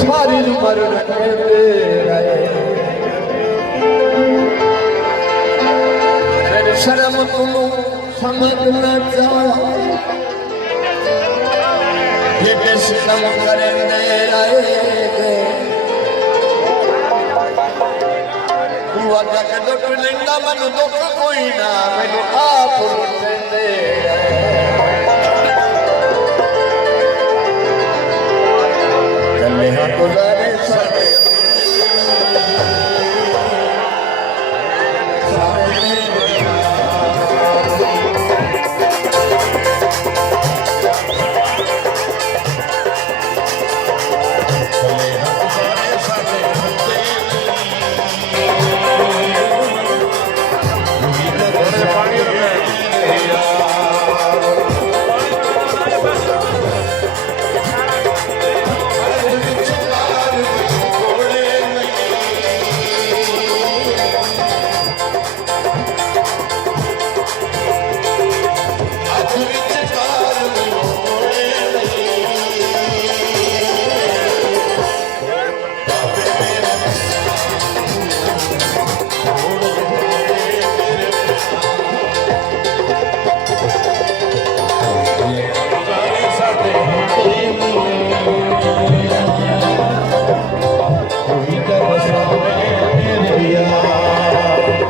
ਸਾਰੀ ਉਮਰ ਕਹਿੰਦੇ ਰਹੇ ਫਿਰ ਸ਼ਰਮ ਤੂੰ ਸਮਝਣਾ ਚਾਹ ਜਿਹੜੇ ਸਿਤਮ ਕਰਨੇ ਰਹੇ ਤੂੰ ਅੱਜ ਕੱਢ ਲੈਂਦਾ ਮੈਨੂੰ ਦੁੱਖ ਕੋਈ ਨਾ ਮੈਨੂੰ ਆਪ